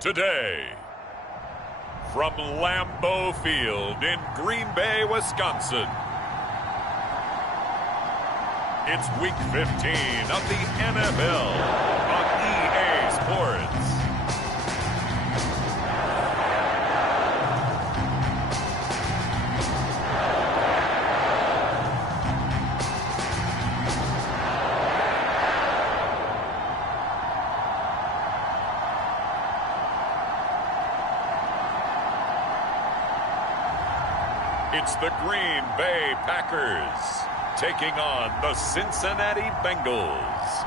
Today, from Lambeau Field in Green Bay, Wisconsin, it's Week 15 of the NFL on EA Sports. It's the Green Bay Packers taking on the Cincinnati Bengals.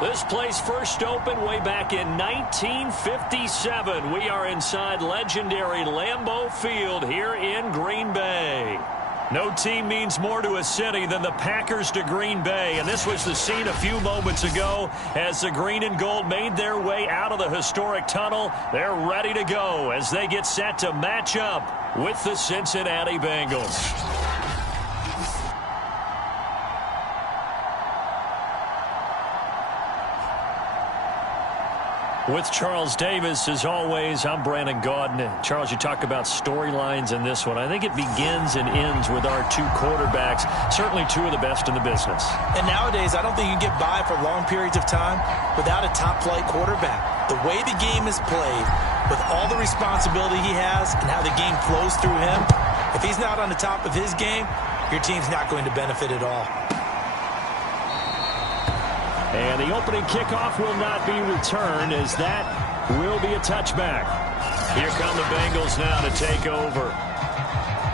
This place first opened way back in 1957. We are inside legendary Lambeau Field here in Green Bay. No team means more to a city than the Packers to Green Bay, and this was the scene a few moments ago as the green and gold made their way out of the historic tunnel. They're ready to go as they get set to match up with the Cincinnati Bengals. With Charles Davis, as always, I'm Brandon Gaudin. Charles, you talk about storylines in this one. I think it begins and ends with our two quarterbacks, certainly two of the best in the business. And nowadays, I don't think you can get by for long periods of time without a top-flight quarterback. The way the game is played, with all the responsibility he has and how the game flows through him, if he's not on the top of his game, your team's not going to benefit at all. And the opening kickoff will not be returned, as that will be a touchback. Here come the Bengals now to take over.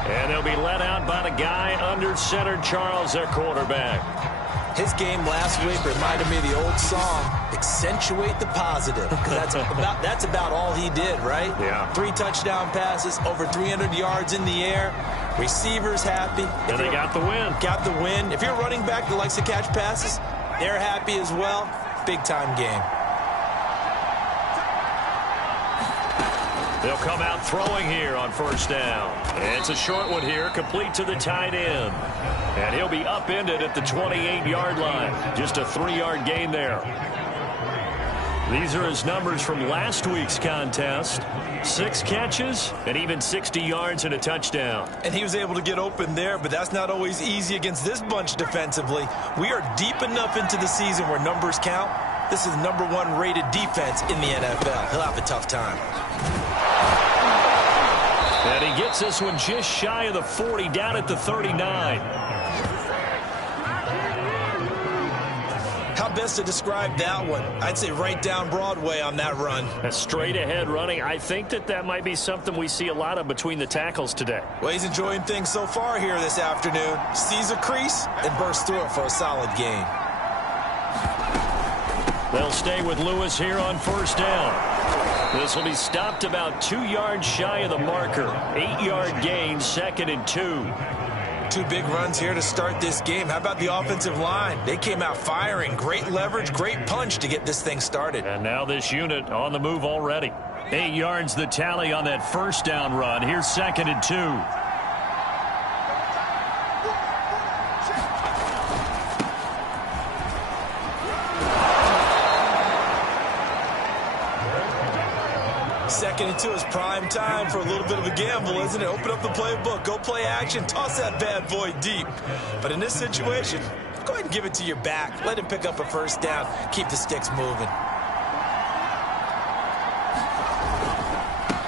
And they'll be led out by the guy under center, Charles, their quarterback. His game last week reminded me of the old song, Accentuate the Positive. Because that's about all he did, right? Yeah. 3 touchdown passes, over 300 yards in the air. Receivers happy. And they got the win. Got the win. If you're a running back that likes to catch passes, they're happy as well. Big-time game. They'll come out throwing here on first down. It's a short one here, complete to the tight end. And he'll be upended at the 28-yard line. Just a 3-yard gain there. These are his numbers from last week's contest. 6 catches and even 60 yards and a touchdown. And he was able to get open there, but that's not always easy against this bunch defensively. We are deep enough into the season where numbers count. This is the #1 rated defense in the NFL. He'll have a tough time. And he gets this one just shy of the 40, down at the 39. How best to describe that one? I'd say right down Broadway on that run. A straight ahead running. I think that might be something we see a lot of between the tackles today. Well, he's enjoying things so far here this afternoon. Sees a crease and bursts through it for a solid gain. They'll stay with Lewis here on first down. This will be stopped about 2 yards shy of the marker. 8-yard gain, 2nd and 2. 2 big runs here to start this game. How about the offensive line? They came out firing. Great leverage, great punch to get this thing started. And now this unit on the move already. 8 yards the tally on that first down run. Here's 2nd and 2. Second and 2 is prime time for a little bit of a gamble, isn't it? Open up the playbook, go play action, toss that bad boy deep. But in this situation, go ahead and give it to your back. Let him pick up a first down. Keep the sticks moving.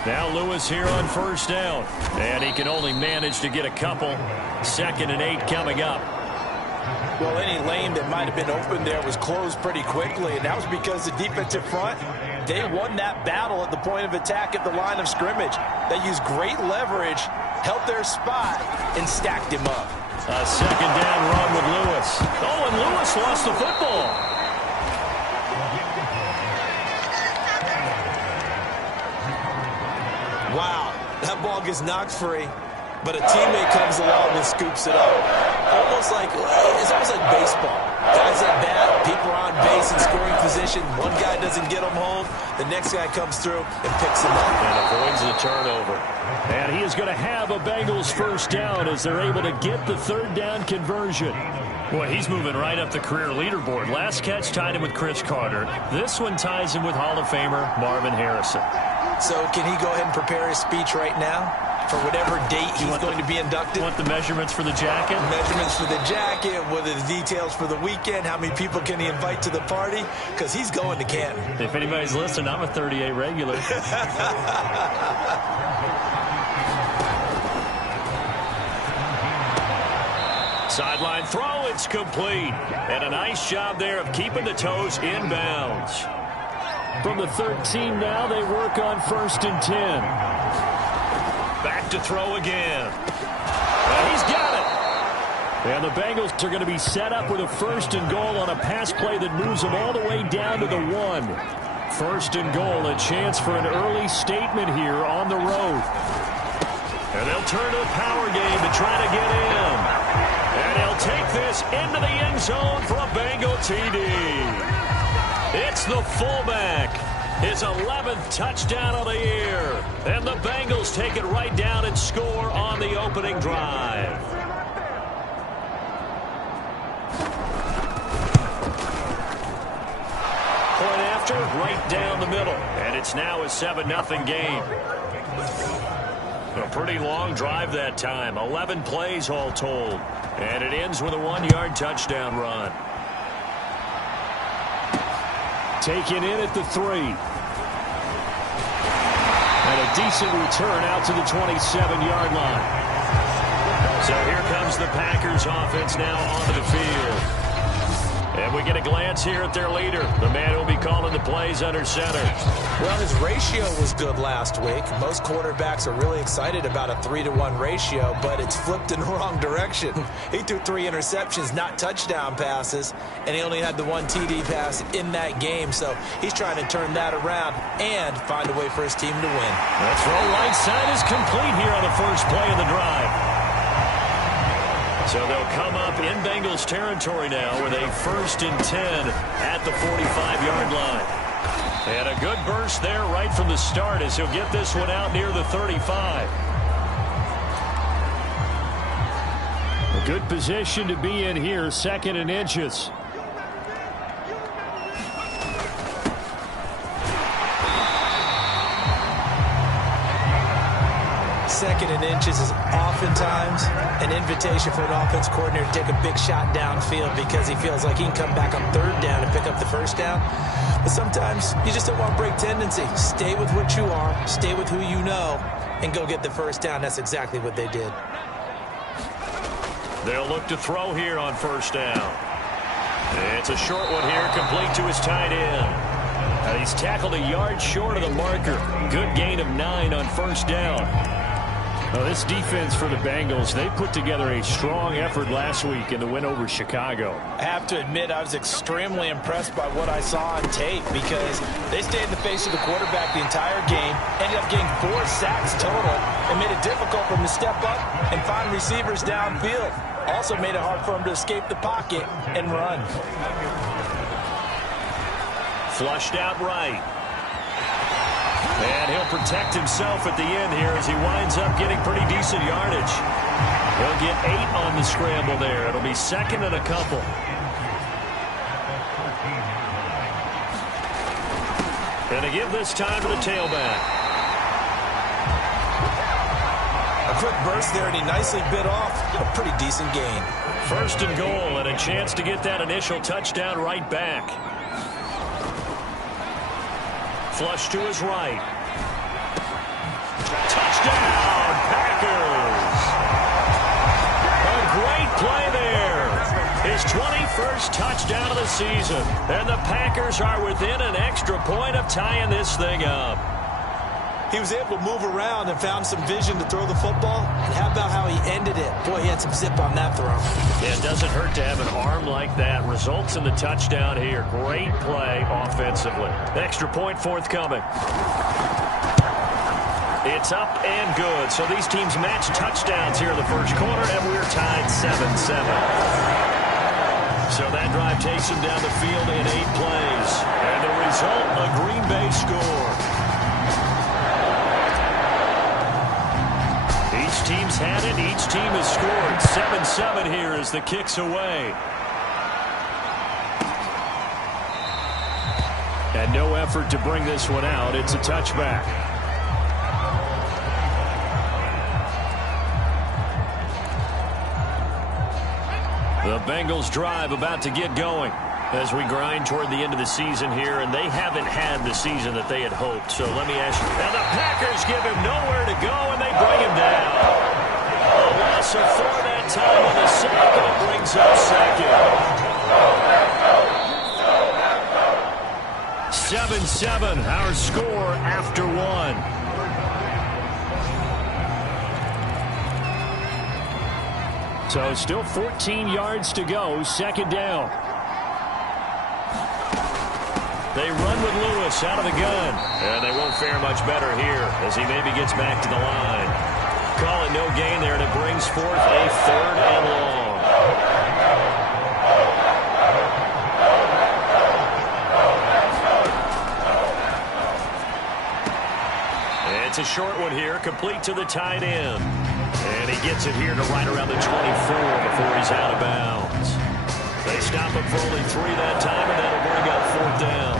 Now Lewis here on first down. And he can only manage to get a couple. 2nd and 8 coming up. Well, any lane that might have been open there was closed pretty quickly, and that was because the defensive front, they won that battle at the point of attack at the line of scrimmage. They used great leverage, held their spot, and stacked him up. A 2nd down run with Lewis. Oh, and Lewis lost the football. Wow, that ball gets knocked free, but a teammate comes along and scoops it up. It's almost like baseball. Guys at bat, people are on base in scoring position. One guy doesn't get them home. The next guy comes through and picks him up. And avoids the turnover. And he is going to have a Bengals first down as they're able to get the 3rd down conversion. Well, he's moving right up the career leaderboard. Last catch tied him with Chris Carter. This one ties him with Hall of Famer Marvin Harrison. So can he go ahead and prepare his speech right now for whatever date he's going to be inducted? Want the measurements for the jacket? Measurements for the jacket, what are the details for the weekend, how many people can he invite to the party? Because he's going to Canton. If anybody's listening, I'm a 38 regular. Sideline throw, it's complete. And a nice job there of keeping the toes in bounds. From the 13 now, they work on 1st and 10. Back to throw again. And he's got it. And the Bengals are going to be set up with a 1st and goal on a pass play that moves them all the way down to the 1. 1st and goal, a chance for an early statement here on the road. And they'll turn to the power game to try to get in. And he'll take this into the end zone for a Bengal TD. It's the fullback. His 11th touchdown of the year. And the Bengals take it right down and score on the opening drive. Point after, right down the middle. And it's now a 7-0 game. A pretty long drive that time. 11 plays all told. And it ends with a 1-yard touchdown run. Taken in at the 3. And a decent return out to the 27-yard line. So here comes the Packers offense now onto the field. And we get a glance here at their leader, the man who will be calling the plays under center. Well, his ratio was good last week. Most quarterbacks are really excited about a 3-to-1 ratio, but it's flipped in the wrong direction. He threw 3 interceptions, not touchdown passes, and he only had the 1 TD pass in that game. So he's trying to turn that around and find a way for his team to win. That throw right side is complete here on the first play of the drive. So they'll come up in Bengals territory now with a 1st and 10 at the 45-yard line. And a good burst there right from the start as he'll get this one out near the 35. A good position to be in here, 2nd and inches. Second and inches is oftentimes an invitation for an offense coordinator to take a big shot downfield because he feels like he can come back on 3rd down and pick up the 1st down. But sometimes you just don't want to break tendency. Stay with what you are, stay with who you know, and go get the 1st down. That's exactly what they did. They'll look to throw here on 1st down. It's a short one here, complete to his tight end. He's tackled a yard short of the marker. Good gain of 9 on 1st down. Well, this defense for the Bengals, they put together a strong effort last week in the win over Chicago. I have to admit, I was extremely impressed by what I saw on tape because they stayed in the face of the quarterback the entire game, ended up getting 4 sacks total, and made it difficult for him to step up and find receivers downfield. Also made it hard for him to escape the pocket and run. Flushed out right. And he'll protect himself at the end here as he winds up getting pretty decent yardage. He'll get 8 on the scramble there. It'll be 2nd and a couple. And to give this time to the tailback. A quick burst there, and he nicely bit off a pretty decent gain. 1st and goal, and a chance to get that initial touchdown right back. Flush to his right. Touchdown, Packers! A great play there. His 21st touchdown of the season. And the Packers are within an extra point of tying this thing up. He was able to move around and found some vision to throw the football. And how about how he ended it? Boy, he had some zip on that throw. Yeah, it doesn't hurt to have an arm like that. Results in the touchdown here. Great play offensively. Extra point forthcoming. It's up and good. So these teams match touchdowns here in the first quarter, and we're tied 7-7. So that drive takes him down the field in 8 plays. And the result, a Green Bay score. Each team's had it. Each team has scored. 7-7 here as the kick's away. And no effort to bring this one out. It's a touchback. The Bengals drive about to get going as we grind toward the end of the season here, and they haven't had the season that they had hoped. So let me ask you, and the Packers give him nowhere to go, and they bring him down. A loss of 4 that time on the sack, and it brings up second. 7-7, our score after 1. So still 14 yards to go, second down. They run with Lewis out of the gun. And they won't fare much better here as he maybe gets back to the line. Call it no gain there, and it brings forth a 3rd and long. It's a short one here, complete to the tight end. And he gets it here to right around the 24 before he's out of bounds. They stop him for only 3 that time, and that'll bring up 4th down.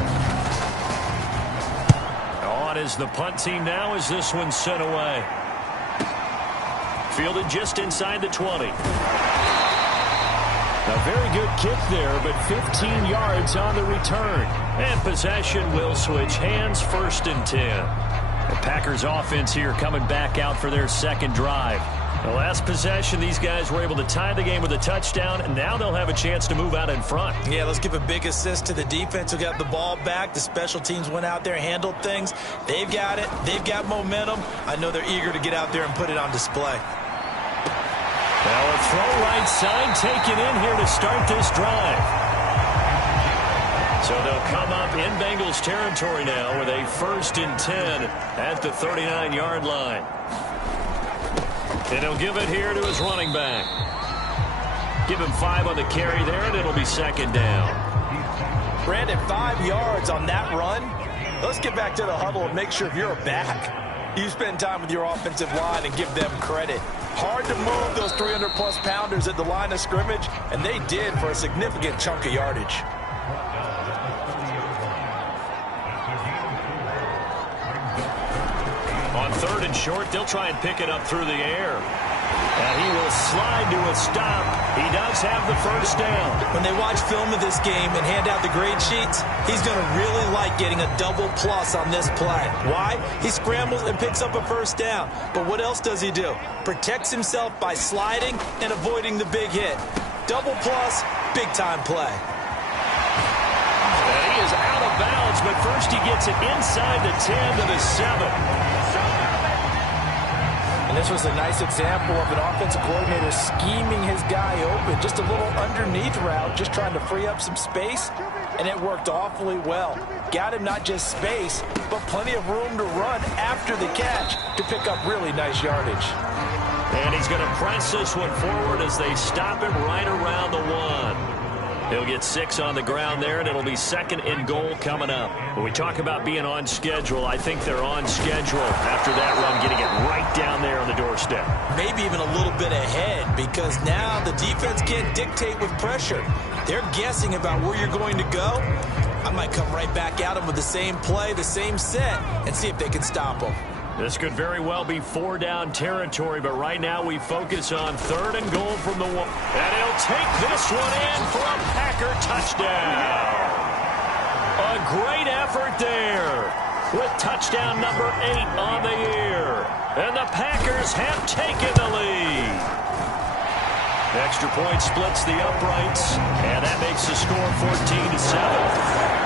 On is the punt team now as this one's sent away. Fielded just inside the 20. A very good kick there, but 15 yards on the return. And possession will switch hands, 1st and 10. The Packers offense here coming back out for their second drive. The last possession, these guys were able to tie the game with a touchdown, and now they'll have a chance to move out in front. Yeah, let's give a big assist to the defense who got the ball back. The special teams went out there, handled things. They've got it. They've got momentum. I know they're eager to get out there and put it on display. Now a throw right side taken in here to start this drive. So they'll come up in Bengals territory now with a 1st and 10 at the 39-yard line. And he'll give it here to his running back. Give him 5 on the carry there, and it'll be 2nd down. Brandon, 5 yards on that run. Let's get back to the huddle and make sure if you're a back, you spend time with your offensive line and give them credit. Hard to move those 300-plus pounders at the line of scrimmage, and they did for a significant chunk of yardage. On 3rd and short, they'll try and pick it up through the air. And he will slide to a stop. He does have the 1st down. When they watch film of this game and hand out the grade sheets, he's going to really like getting a double plus on this play. Why? He scrambles and picks up a 1st down. But what else does he do? Protects himself by sliding and avoiding the big hit. Double plus, big-time play. And he is out of bounds, but first he gets it inside the 10 to the 7. And this was a nice example of an offensive coordinator scheming his guy open. Just a little underneath route, just trying to free up some space, and it worked awfully well. Got him not just space, but plenty of room to run after the catch to pick up really nice yardage. And he's going to press this one forward as they stop him right around the 1. He'll get 6 on the ground there, and it'll be 2nd and goal coming up. When we talk about being on schedule, I think they're on schedule after that run, getting it right down there on the doorstep. Maybe even a little bit ahead, because now the defense can't dictate with pressure. They're guessing about where you're going to go. I might come right back at them with the same play, the same set, and see if they can stop them. This could very well be 4-down territory, but right now we focus on 3rd and goal from the 1. And he'll take this one in for a Packer touchdown. A great effort there with touchdown number 8 on the year. And the Packers have taken the lead. Extra point splits the uprights, and that makes the score 14-7.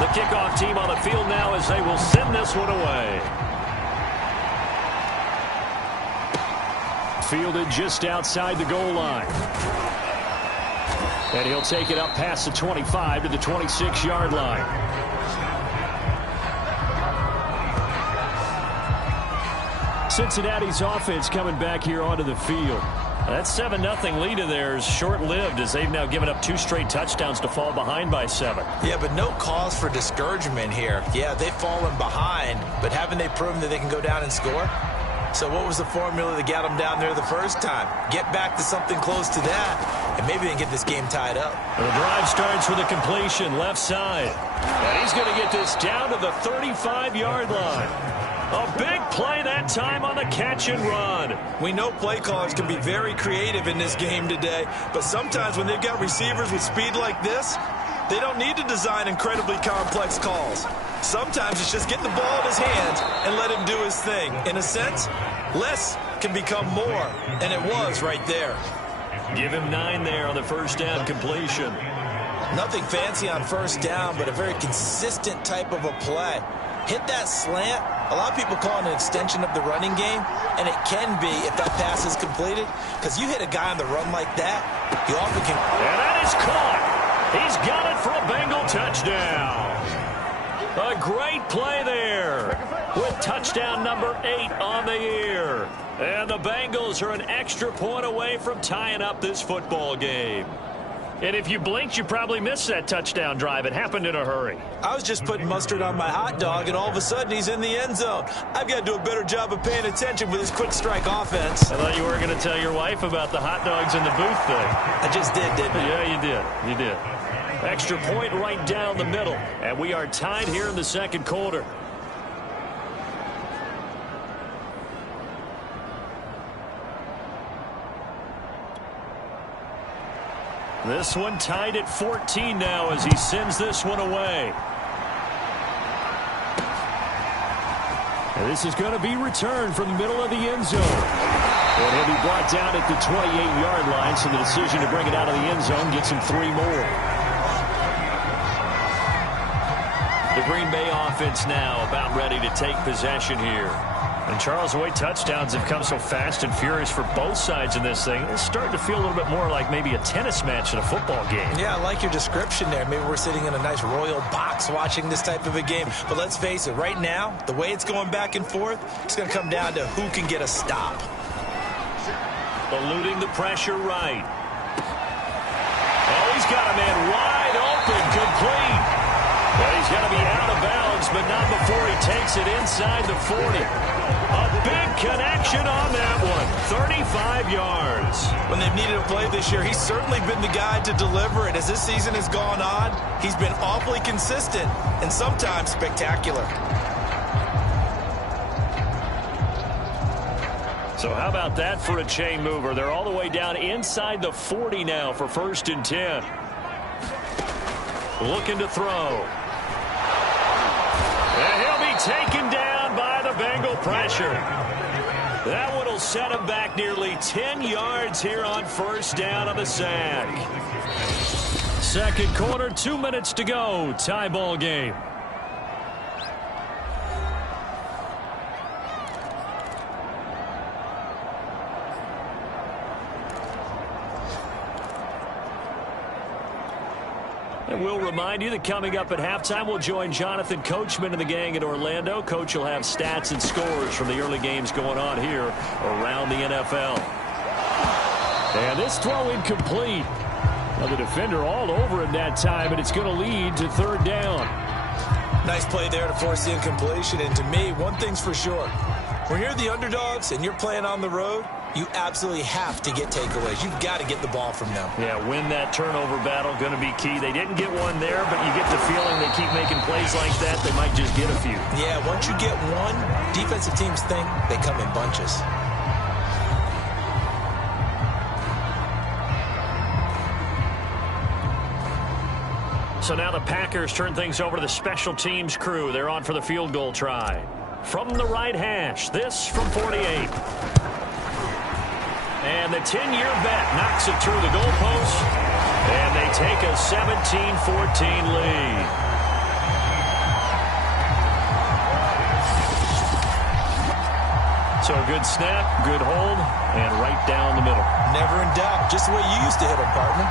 The kickoff team on the field now as they will send this one away. Fielded just outside the goal line. And he'll take it up past the 25 to the 26-yard line. Cincinnati's offense coming back here onto the field. That 7-0 lead of theirs short-lived as they've now given up 2 straight touchdowns to fall behind by 7. Yeah, but no cause for discouragement here. Yeah, they've fallen behind, but haven't they proven that they can go down and score? So what was the formula that got them down there the first time? Get back to something close to that, and maybe they can get this game tied up. The drive starts with a completion left side. And he's going to get this down to the 35-yard line. A big play that time on the catch and run. We know play callers can be very creative in this game today, but sometimes when they've got receivers with speed like this, they don't need to design incredibly complex calls. Sometimes it's just get the ball in his hands and let him do his thing. In a sense, less can become more, and it was right there. Give him 9 there on the first down completion. Nothing fancy on first down, but a very consistent type of a play. Hit that slant. A lot of people call it an extension of the running game, and it can be if that pass is completed, because you hit a guy on the run like that, he often can... And that is caught. He's got it for a Bengal touchdown. A great play there with touchdown number 8 on the year. And the Bengals are an extra point away from tying up this football game. And if you blinked, you probably missed that touchdown drive. It happened in a hurry. I was just putting mustard on my hot dog, and all of a sudden he's in the end zone. I've got to do a better job of paying attention with this quick strike offense. I thought you were going to tell your wife about the hot dogs in the booth thing. I just did, didn't I? Yeah, you did. You did. Extra point right down the middle. And we are tied here in the second quarter. This one tied at 14 now as he sends this one away. And this is going to be returned from the middle of the end zone. And he'll be brought down at the 28-yard line, so the decision to bring it out of the end zone gets him 3 more. The Green Bay offense now about ready to take possession here. And Charles, the way touchdowns have come so fast and furious for both sides in this thing, it's starting to feel a little bit more like maybe a tennis match in a football game. Yeah, I like your description there. Maybe we're sitting in a nice royal box watching this type of a game. But let's face it, right now, the way it's going back and forth, it's going to come down to who can get a stop. Eluding the pressure right. Oh, he's got a man wide open, complete. Well, he's going to be out of bounds, but not before he takes it inside the 40. A big connection on that one. 35 yards. When they've needed a play this year, he's certainly been the guy to deliver it. As this season has gone on, he's been awfully consistent and sometimes spectacular. So how about that for a chain mover? They're all the way down inside the 40 now for 1st and 10. Looking to throw. And he'll be taken down by the Bengal pressure. That one will set him back nearly 10 yards here on 1st down on the sack. Second quarter, 2 minutes to go. Tie ball game. And we'll remind you that coming up at halftime, we'll join Jonathan Coachman and the gang at Orlando. Coach will have stats and scores from the early games going on here around the NFL. And this throw incomplete. Well, the defender all over him that time, and it's going to lead to 3rd down. Nice play there to force the incompletion. And to me, one thing's for sure. When you're the underdogs and you're playing on the road, you absolutely have to get takeaways. You've got to get the ball from them. Yeah, win that turnover battle, going to be key. They didn't get one there, but you get the feeling they keep making plays like that, they might just get a few. Yeah, once you get one, defensive teams think they come in bunches. So now the Packers turn things over to the special teams crew. They're on for the field goal try. From the right hash, this from 48. And the 10-year vet knocks it through the goalpost. And they take a 17-14 lead. So good snap, good hold, and right down the middle. Never in doubt. Just the way you used to hit them, partner.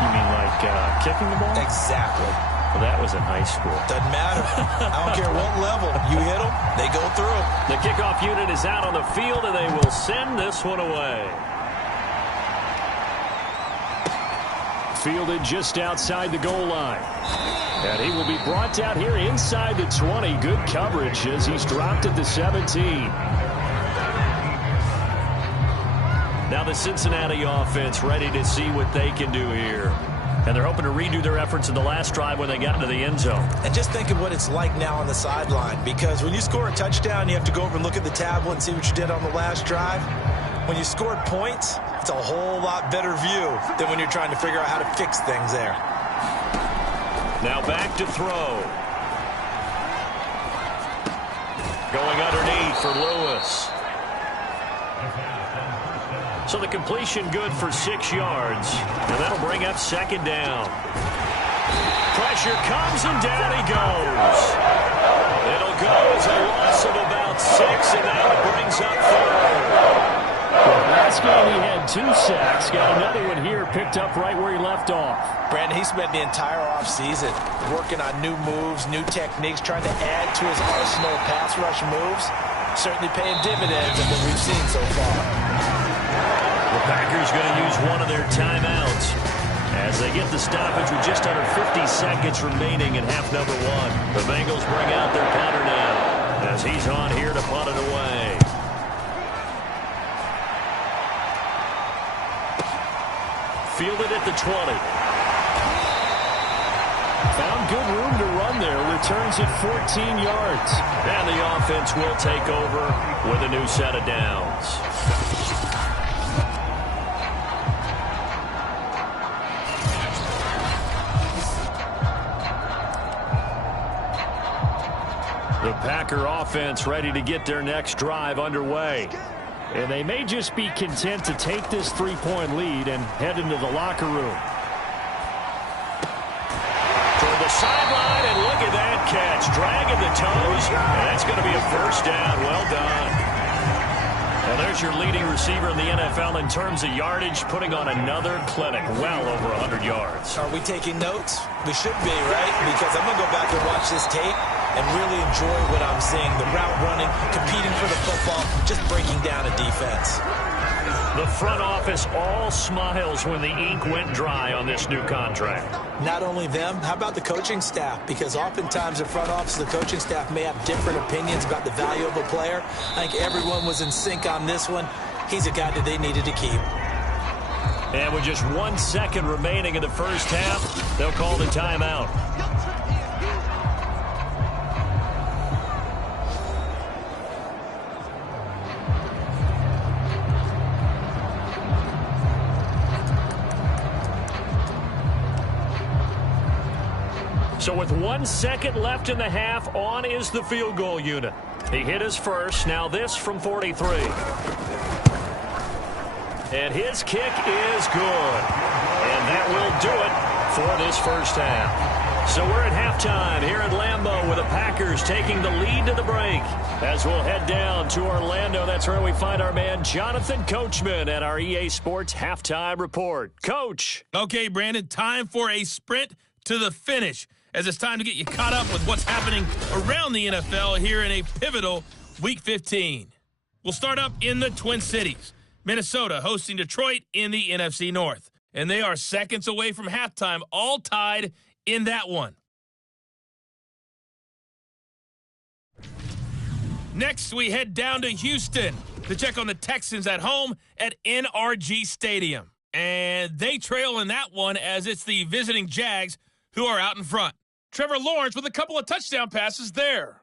You mean like kicking the ball? Exactly. Well, that was in high school. Doesn't matter. I don't care what level. You hit them, they go through. The kickoff unit is out on the field, and they will send this one away. Fielded just outside the goal line. And he will be brought down here inside the 20. Good coverage as he's dropped at the 17. Now the Cincinnati offense ready to see what they can do here. And they're hoping to redo their efforts in the last drive when they got into the end zone. And just think of what it's like now on the sideline, because when you score a touchdown, you have to go over and look at the tablet and see what you did on the last drive. When you scored points, it's a whole lot better view than when you're trying to figure out how to fix things there. Now back to throw. Going underneath for Lewis. So the completion good for 6 yards. And that'll bring up second down. Pressure comes and down he goes. It'll go as a loss of about 6, and now it brings up third. Well, last game he had 2 sacks. Got another one here picked up right where he left off. Brandon, he spent the entire offseason working on new moves, new techniques, trying to add to his arsenal of pass rush moves. Certainly paying dividends of what we've seen so far. The Packers going to use one of their timeouts as they get the stoppage with just under 50 seconds remaining in half number 1. The Bengals bring out their punter now as he's on here to punt it away. Fielded at the 20. Found good room to run there. Returns at 14 yards. And the offense will take over with a new set of downs. The Packer offense ready to get their next drive underway. And they may just be content to take this 3-point lead and head into the locker room. Toward the sideline, and look at that catch. Dragging the toes, and that's going to be a first down. Well done. And there's your leading receiver in the NFL in terms of yardage, putting on another clinic, well over 100 yards. Are we taking notes? We should be, right? Because I'm going to go back and watch this tape and really enjoy what I'm seeing. The route running, competing for the football, just breaking down a defense. The front office all smiles when the ink went dry on this new contract. Not only them, how about the coaching staff? Because oftentimes the front office and the coaching staff may have different opinions about the value of a player. I think everyone was in sync on this one. He's a guy that they needed to keep. And with just 1 second remaining in the first half, they'll call the timeout. So with 1 second left in the half, on is the field goal unit. He hit his first. Now this from 43. And his kick is good. And that will do it for this first half. So we're at halftime here at Lambeau with the Packers taking the lead to the break. As we'll head down to Orlando, that's where we find our man Jonathan Coachman at our EA Sports Halftime Report. Coach. Okay, Brandon, time for a sprint to the finish, as it's time to get you caught up with what's happening around the NFL here in a pivotal Week 15. We'll start up in the Twin Cities. Minnesota hosting Detroit in the NFC North. And they are seconds away from halftime, all tied in that one. Next, we head down to Houston to check on the Texans at home at NRG Stadium. And they trail in that one as it's the visiting Jags who are out in front. Trevor Lawrence with a couple of touchdown passes there.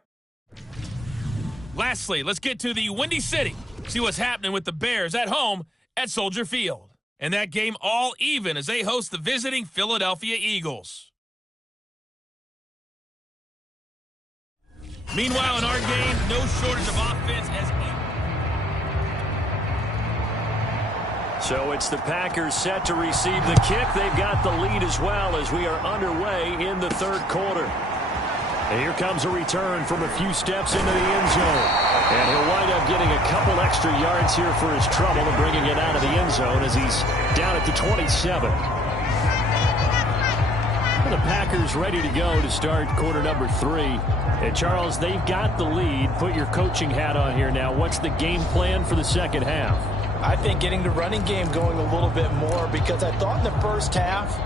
Lastly, let's get to the Windy City. See what's happening with the Bears at home at Soldier Field. And that game all even as they host the visiting Philadelphia Eagles. Meanwhile, in our game, no shortage of offense as So it's the Packers set to receive the kick. They've got the lead as well as we are underway in the third quarter. And here comes a return from a few steps into the end zone. And he'll wind up getting a couple extra yards here for his trouble and bringing it out of the end zone as he's down at the 27. The Packers ready to go to start quarter number 3. And Charles, they've got the lead. Put your coaching hat on here now. What's the game plan for the second half? I think getting the running game going a little bit more, because I thought in the first half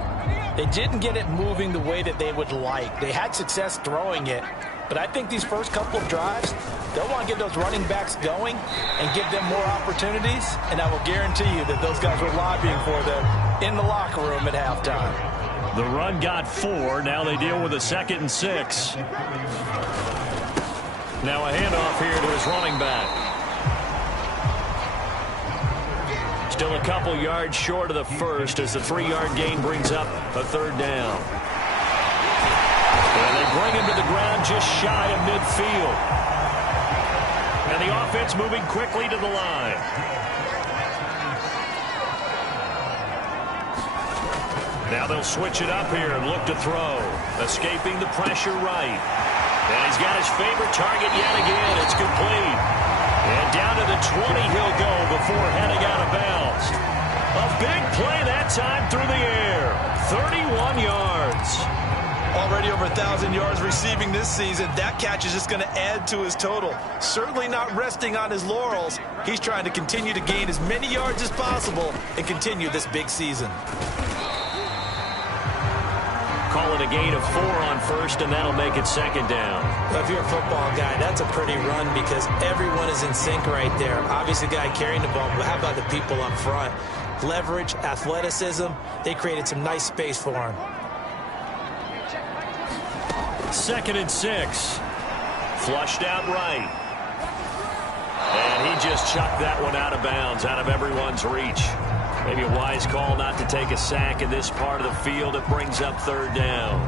they didn't get it moving the way that they would like. They had success throwing it, but I think these first couple of drives, they'll want to get those running backs going and give them more opportunities, and I will guarantee you that those guys were lobbying for them in the locker room at halftime. The run got 4. Now they deal with a 2nd and 6. Now a handoff here to his running back. Still a couple yards short of the first as the 3-yard gain brings up a 3rd down. And they bring him to the ground just shy of midfield. And the offense moving quickly to the line. Now they'll switch it up here and look to throw. Escaping the pressure right. And he's got his favorite target yet again. It's complete. And down to the 20 he'll go before heading out of bounds. A big play that time through the air. 31 yards. Already over 1,000 yards receiving this season. That catch is just going to add to his total. Certainly not resting on his laurels. He's trying to continue to gain as many yards as possible and continue this big season. Call it a gain of 4 on first, and that'll make it 2nd down. Well, if you're a football guy, that's a pretty run because everyone is in sync right there. Obviously, the guy carrying the ball, but how about the people up front? Leverage, athleticism, they created some nice space for him. 2nd and 6. Flushed out right. And he just chucked that one out of bounds, out of everyone's reach. Maybe a wise call not to take a sack in this part of the field. It brings up 3rd down.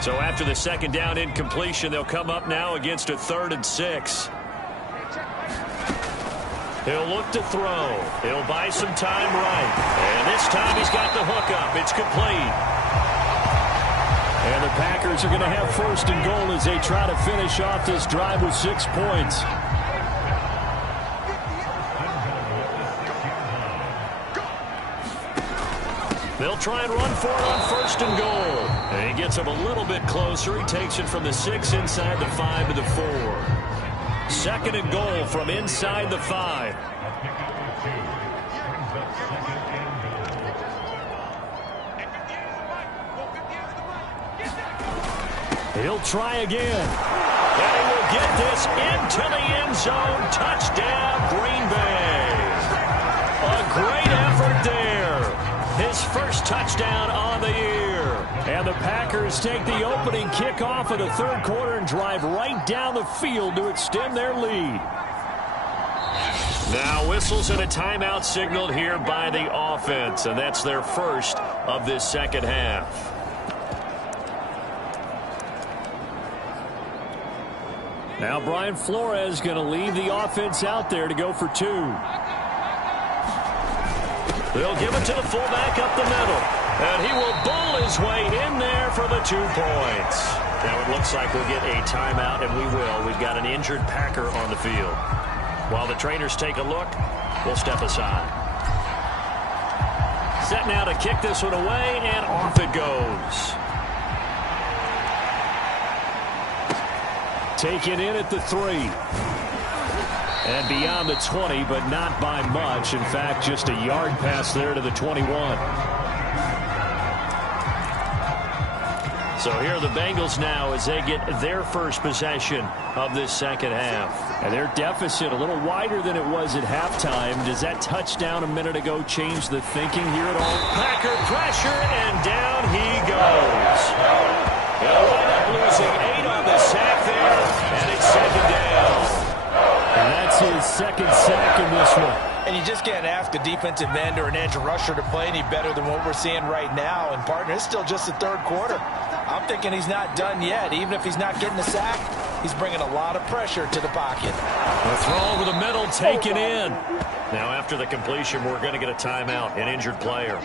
So after the 2nd down incompletion, they'll come up now against a 3rd and 6. He'll look to throw. He'll buy some time right. And this time he's got the hook up. It's complete. And the Packers are going to have 1st and goal as they try to finish off this drive with 6 points. They'll try and run for it on 1st and goal. And he gets him a little bit closer. He takes it from the 6 inside the 5 to the 4. 2nd and goal from inside the 5. He'll try again. And he will get this into the end zone. Touchdown, Green Bay. A great effort there. His first touchdown on the year. And the Packers take the opening kickoff of the 3rd quarter and drive right down the field to extend their lead. Now whistles and a timeout signaled here by the offense, and that's their first of this 2nd half. Now Brian Flores going to leave the offense out there to go for 2. They'll give it to the fullback up the middle. And he will bull his way in there for the 2 points. Now it looks like we'll get a timeout, and we will. We've got an injured Packer on the field. While the trainers take a look, we'll step aside. Set now to kick this one away, and off it goes. Taken in at the 3. And beyond the 20, but not by much. In fact, just a yard pass there to the 21. So here are the Bengals now as they get their first possession of this 2nd half. And their deficit a little wider than it was at halftime. Does that touchdown a minute ago change the thinking here at all? Packer pressure, and down he goes. He'll wind up losing 8 on the sack there, and it's 2nd down. And that's his 2nd sack in this one. And you just can't ask a defensive end or an edge rusher to play any better than what we're seeing right now. And, partner, it's still just the 3rd quarter. I'm thinking he's not done yet. Even if he's not getting a sack, he's bringing a lot of pressure to the pocket. The throw over the middle taken in. Now, after the completion, we're going to get a timeout, an injured player.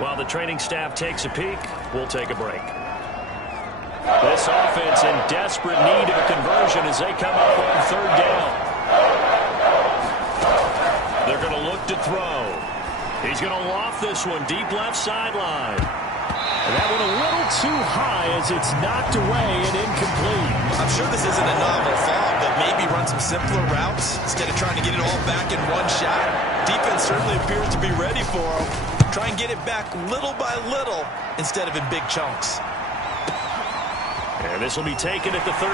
While the training staff takes a peek, we'll take a break. This offense in desperate need of a conversion as they come up on 3rd down. They're going to look to throw. He's going to loft this one deep left sideline. And that one a little too high as it's knocked away and incomplete. I'm sure this isn't a novel thought, but maybe run some simpler routes instead of trying to get it all back in one shot. Defense certainly appears to be ready for him. Try and get it back little by little instead of in big chunks. And this will be taken at the 13.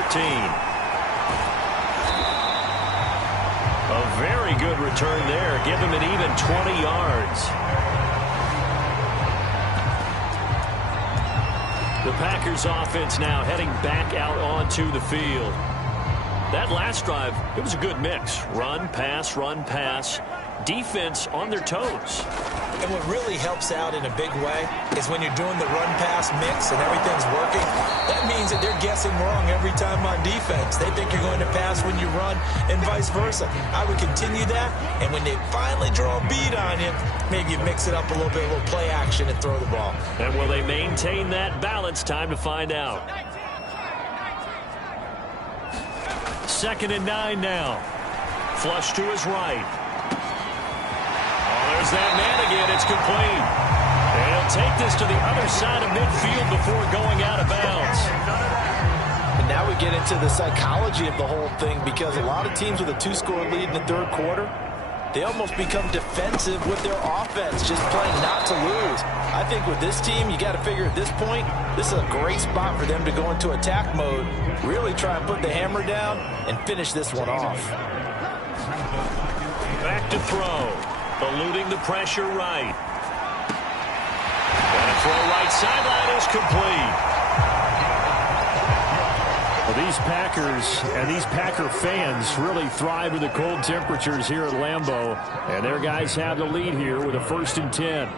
A very good return there. Give him an even 20 yards. The Packers offense now heading back out onto the field. That last drive, it was a good mix. Run, pass, defense on their toes. And what really helps out in a big way is when you're doing the run-pass mix and everything's working, that means that they're guessing wrong every time on defense. They think you're going to pass when you run and vice versa. I would continue that, and when they finally draw a bead on you, maybe you mix it up a little bit, a little play action and throw the ball. And will they maintain that balance? Time to find out. 2nd and 9 now. Flush to his right. There's that man again. It's complete. And he'll take this to the other side of midfield before going out of bounds. And now we get into the psychology of the whole thing, because a lot of teams with a 2-score lead in the third quarter, they almost become defensive with their offense, just playing not to lose. I think with this team, you got to figure at this point, this is a great spot for them to go into attack mode, really try and put the hammer down and finish this one off. Back to throw. Eluding the pressure right. And a throw right sideline is complete. Well, these Packers and these Packer fans really thrive in the cold temperatures here at Lambeau. And their guys have the lead here with a 1st and 10.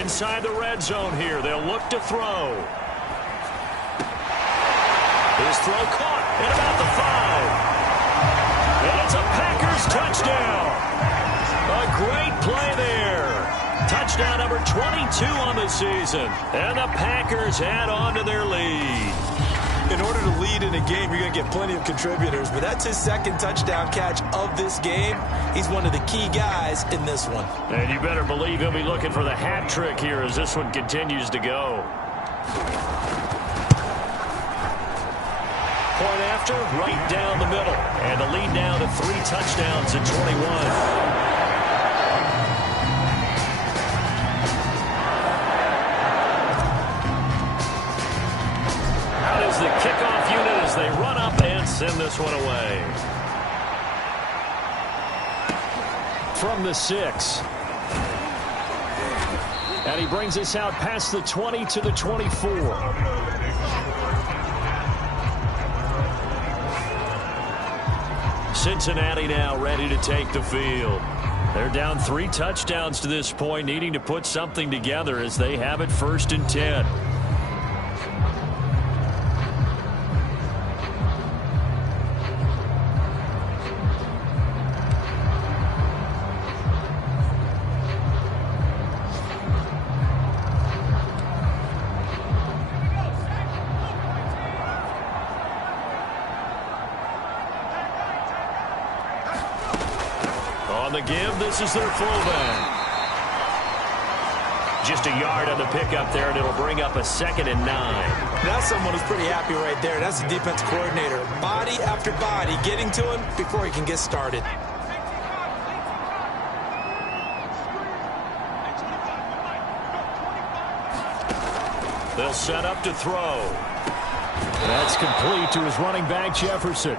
Inside the red zone here. They'll look to throw. His throw caught at about the 5. And it's a Packers touchdown. A great play there. Touchdown number 22 on the season. And the Packers add on to their lead. In order to lead in a game, you're going to get plenty of contributors, but that's his 2nd touchdown catch of this game. He's one of the key guys in this one. And you better believe he'll be looking for the hat trick here as this one continues to go. Point after, right down the middle. And the lead now to 3 touchdowns at 21. Out is the kickoff unit as they run up and send this one away. From the 6. And he brings us out past the 20 to the 24. Cincinnati now ready to take the field. They're down 3 touchdowns to this point, needing to put something together as they have it 1st and 10. The give, this is their fullback. Just a yard on the pickup there, and it'll bring up a 2nd and 9. Now someone is pretty happy right there. That's the defense coordinator. Body after body getting to him before he can get started. They'll set up to throw. That's complete to his running back, Jefferson.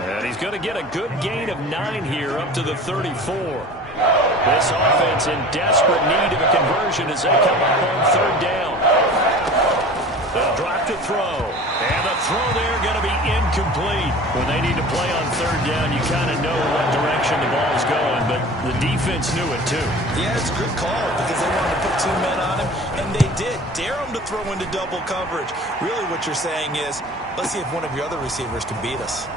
And he's going to get a good gain of 9 here up to the 34. This offense in desperate need of a conversion as they come up on 3rd down. They'll drop to throw. And the throw there going to be incomplete. When they need to play on 3rd down, you kind of know what direction the ball's going, but the defense knew it too. Yeah, it's a good call because they wanted to put 2 men on him, and they did. Dare him to throw into double coverage. Really what you're saying is, let's see if one of your other receivers can beat us.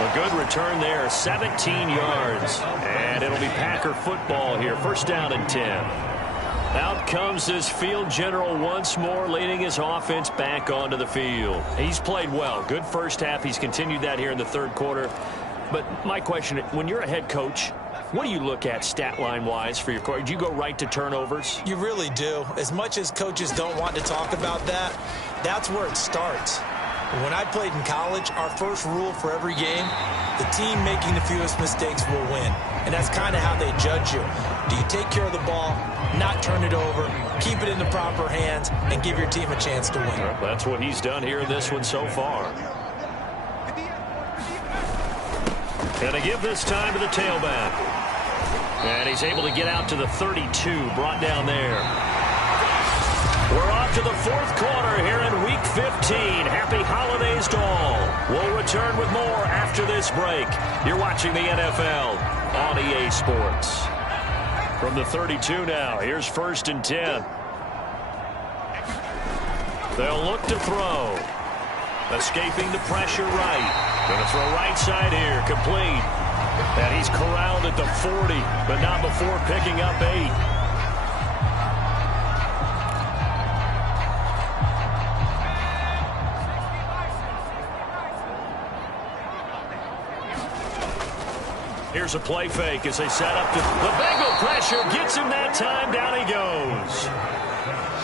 A good return there, 17 yards. And it'll be Packer football here. 1st down and 10. Out comes this field general once more, leading his offense back onto the field. He's played well. Good first half. He's continued that here in the 3rd quarter. But my question, when you're a head coach, what do you look at stat line-wise for your coach? Do you go right to turnovers? You really do. As much as coaches don't want to talk about that, that's where it starts. When I played in college, our first rule for every game, the team making the fewest mistakes will win. And that's kind of how they judge you. Do you take care of the ball, not turn it over, keep it in the proper hands, and give your team a chance to win? Well, that's what he's done here in this one so far. And to give this time to the tailback. And he's able to get out to the 32, brought down there. We're off to the fourth quarter here in Week 15. Happy holidays to all. We'll return with more after this break. You're watching the NFL on EA Sports. From the 32 now, here's 1st and 10. They'll look to throw. Escaping the pressure right. Going to throw right side here, complete. And he's corralled at the 40, but not before picking up 8. Here's a play fake as they set up to the Bengal pressure. Gets him that time. Down he goes.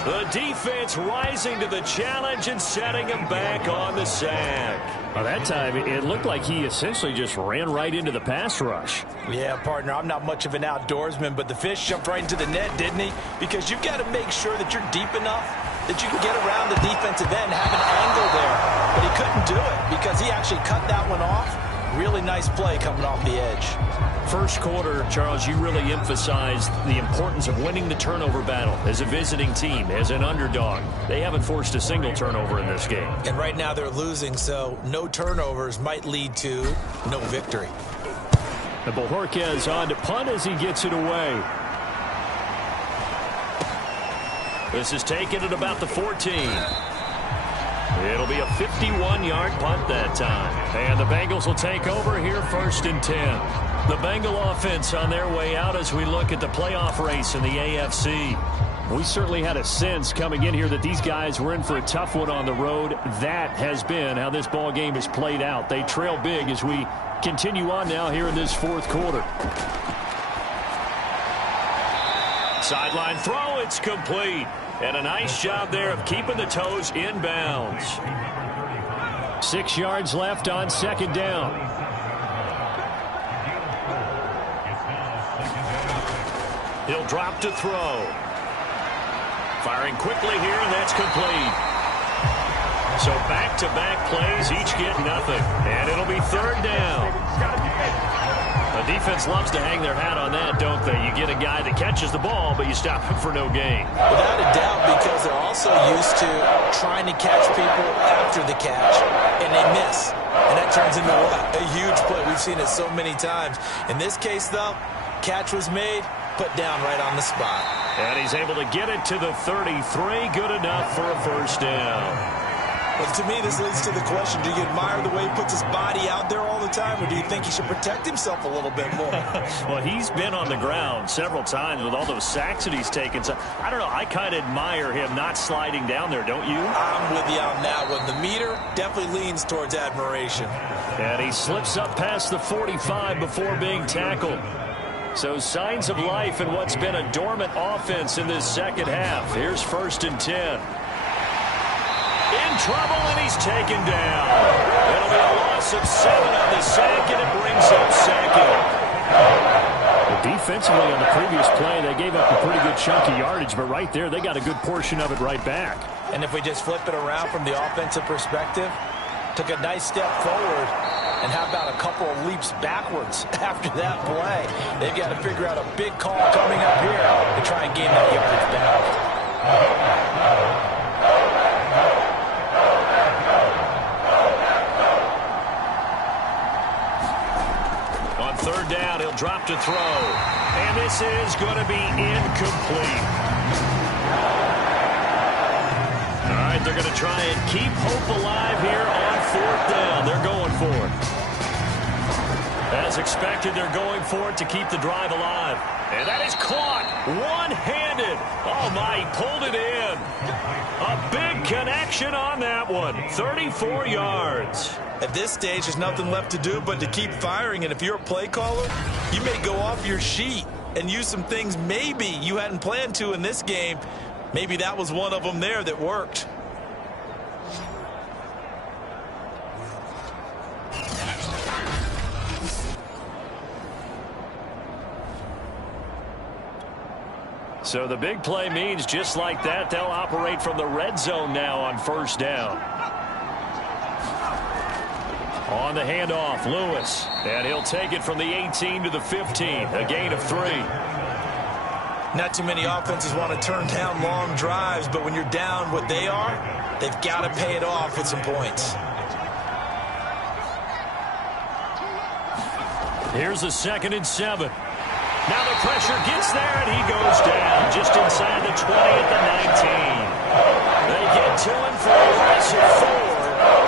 The defense rising to the challenge and setting him back on the sack. Well, that time, it looked like he essentially just ran right into the pass rush. Yeah, partner, I'm not much of an outdoorsman, but the fish jumped right into the net, didn't he? Because you've got to make sure that you're deep enough that you can get around the defensive end, have an angle there. But he couldn't do it because he actually cut that one off. Really nice play coming off the edge. First quarter, Charles, you really emphasized the importance of winning the turnover battle as a visiting team, as an underdog. They haven't forced a single turnover in this game. And right now they're losing, so no turnovers might lead to no victory. And Bojorquez on to punt as he gets it away. This is taken at about the 14. It'll be a 51-yard punt that time. And the Bengals will take over here 1st and 10. The Bengal offense on their way out as we look at the playoff race in the AFC. We certainly had a sense coming in here that these guys were in for a tough one on the road. That has been how this ball game has played out. They trail big as we continue on now here in this fourth quarter. Sideline throw, it's complete. And a nice job there of keeping the toes in bounds. 6 yards left on 2nd down. He'll drop to throw. Firing quickly here, and that's complete. So back-to-back plays, each get nothing. And it'll be 3rd down. The defense loves to hang their hat on that, don't they? You get a guy that catches the ball, but you stop him for no gain. Without a doubt, because they're also used to trying to catch people after the catch, and they miss. And that turns into a huge play. We've seen it so many times. In this case, though, catch was made, put down right on the spot. And he's able to get it to the 33. Good enough for a 1st down. Well, to me, this leads to the question, do you admire the way he puts his body out there all the time, or do you think he should protect himself a little bit more? Well, he's been on the ground several times with all those sacks that he's taken. So, I don't know, I kind of admire him not sliding down there, don't you? I'm with you on that one. The meter definitely leans towards admiration. And he slips up past the 45 before being tackled. So signs of life in what's been a dormant offense in this second half. Here's 1st and 10. In trouble, and he's taken down. It'll be a loss of 7 on the sack, and it brings up 2nd. Defensively on the previous play, they gave up a pretty good chunk of yardage, but right there, they got a good portion of it right back. And if we just flip it around from the offensive perspective, took a nice step forward, and how about a couple of leaps backwards after that play? They've got to figure out a big call coming up here to try and gain that yardage back. On 3rd down, he'll drop to throw. And this is going to be incomplete. All right, they're going to try and keep hope alive here on 4th down. They're going for it. As expected. expected. They're going for it to keep the drive alive. And that is caught one-handed. Oh, my, he pulled it in. A big connection on that one. 34 yards. At this stage, there's nothing left to do but to keep firing. And if you're a play caller, you may go off your sheet and use some things maybe you hadn't planned to in this game. Maybe that was one of them there that worked. So the big play means just like that, they'll operate from the red zone now on first down. On the handoff, Lewis. And he'll take it from the 18 to the 15, a gain of 3. Not too many offenses want to turn down long drives, but when you're down what they are, they've got to pay it off with some points. Here's a 2nd and 7. Now the pressure gets there, and he goes down just inside the 20 at the 19. They get to him for a loss of 4,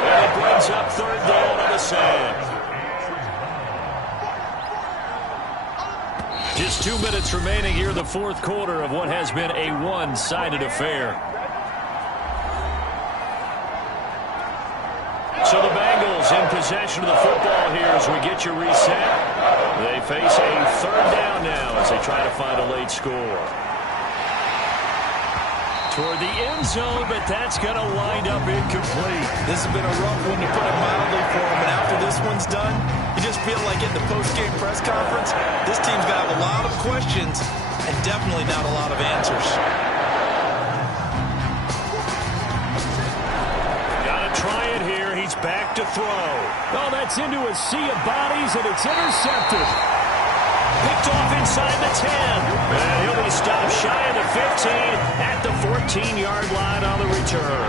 and it brings up 3rd down on the sand. Just 2 minutes remaining here in the 4th quarter of what has been a one-sided affair. So the Bengals in possession of the football here as we get you reset. They face a 3rd down now as they try to find a late score. Toward the end zone, but that's going to wind up incomplete. This has been a rough one, to put it mildly, for them. And after this one's done, you just feel like in the post-game press conference, this team's going to have a lot of questions and definitely not a lot of answers. Try it here. He's back to throw. Oh, that's into a sea of bodies, and it's intercepted. Picked off inside the 10. And he'll be stopped shy of the 15 at the 14-yard line on the return.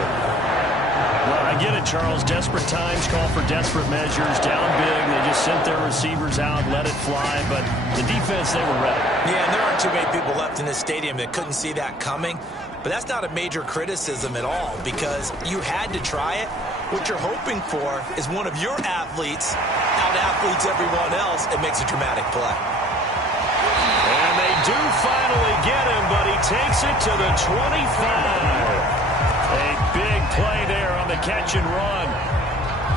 Well, I get it, Charles. Desperate times call for desperate measures. Down big. They just sent their receivers out, let it fly. But the defense, they were ready. Yeah, and there aren't too many people left in this stadium that couldn't see that coming. But that's not a major criticism at all, because you had to try it. What you're hoping for is one of your athletes out-athletes everyone else and makes a dramatic play. And they do finally get him, but he takes it to the 25. A big play there on the catch and run.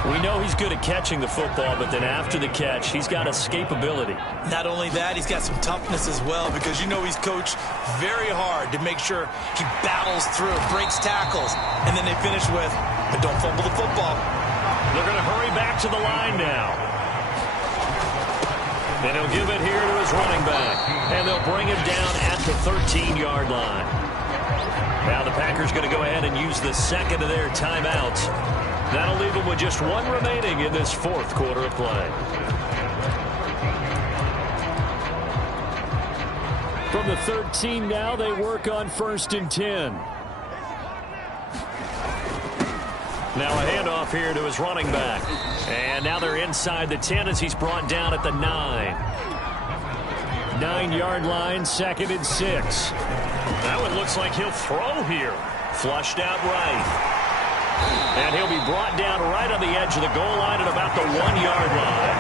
We know he's good at catching the football, but then after the catch, he's got escapability. Not only that, he's got some toughness as well, because you know he's coached very hard to make sure he battles through, breaks tackles, and then they finish with, but don't fumble the football. They're going to hurry back to the line now. And he'll give it here to his running back. And they'll bring him down at the 13-yard line. Now the Packers going to go ahead and use the 2nd of their timeouts. That'll leave them with just 1 remaining in this 4th quarter of play. From the 13 now, they work on 1st and 10. Now a handoff here to his running back. And now they're inside the 10 as he's brought down at the 9. 9-yard line, 2nd and 6. That one looks like he'll throw here. Flushed out right. And he'll be brought down right on the edge of the goal line at about the 1-yard line.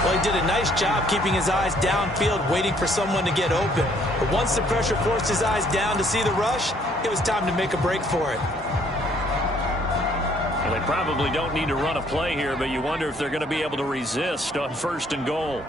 Well, he did a nice job keeping his eyes downfield, waiting for someone to get open. But once the pressure forced his eyes down to see the rush, it was time to make a break for it. Well, they probably don't need to run a play here, but you wonder if they're going to be able to resist on 1st and goal.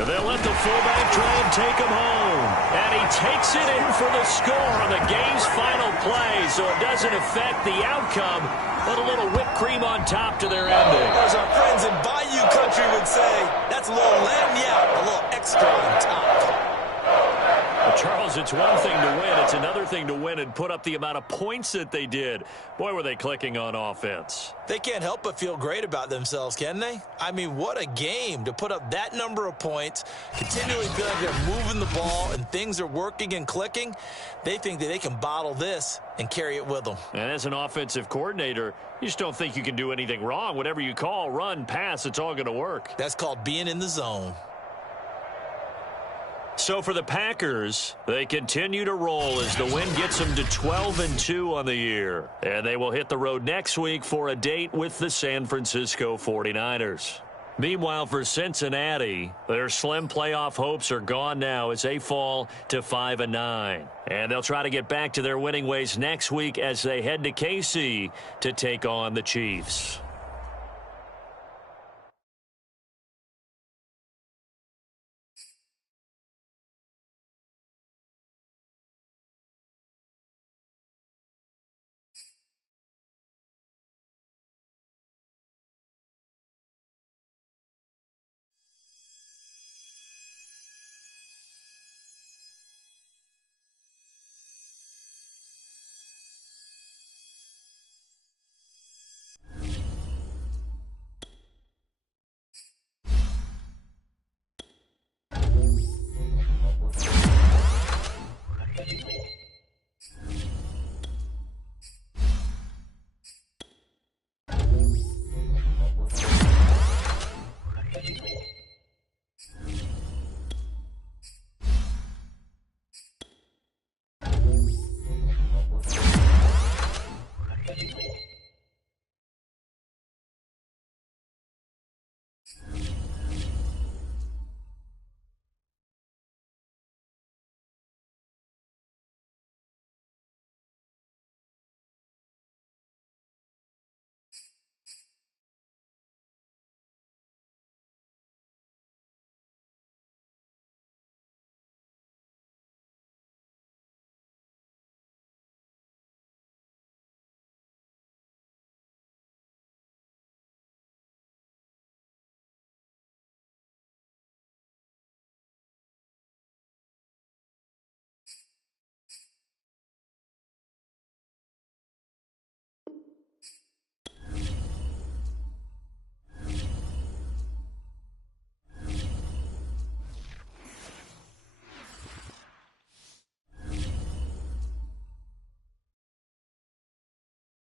They'll let the fullback try and take him home. And he takes it in for the score on the game's final play, so it doesn't affect the outcome, but a little whipped cream on top to their ending. As our friends in Bayou Country would say, that's a little lagniappe, a little extra on top. Well, Charles, it's one thing to win. It's another thing to win and put up the amount of points that they did. Boy, were they clicking on offense. They can't help but feel great about themselves, can they? I mean, what a game to put up that number of points, continually feel like they're moving the ball and things are working and clicking. They think that they can bottle this and carry it with them. And as an offensive coordinator, you just don't think you can do anything wrong. Whatever you call, run, pass, it's all going to work. That's called being in the zone. So for the Packers, they continue to roll as the win gets them to 12-2 on the year. And they will hit the road next week for a date with the San Francisco 49ers. Meanwhile, for Cincinnati, their slim playoff hopes are gone now as they fall to 5-9. And they'll try to get back to their winning ways next week as they head to KC to take on the Chiefs.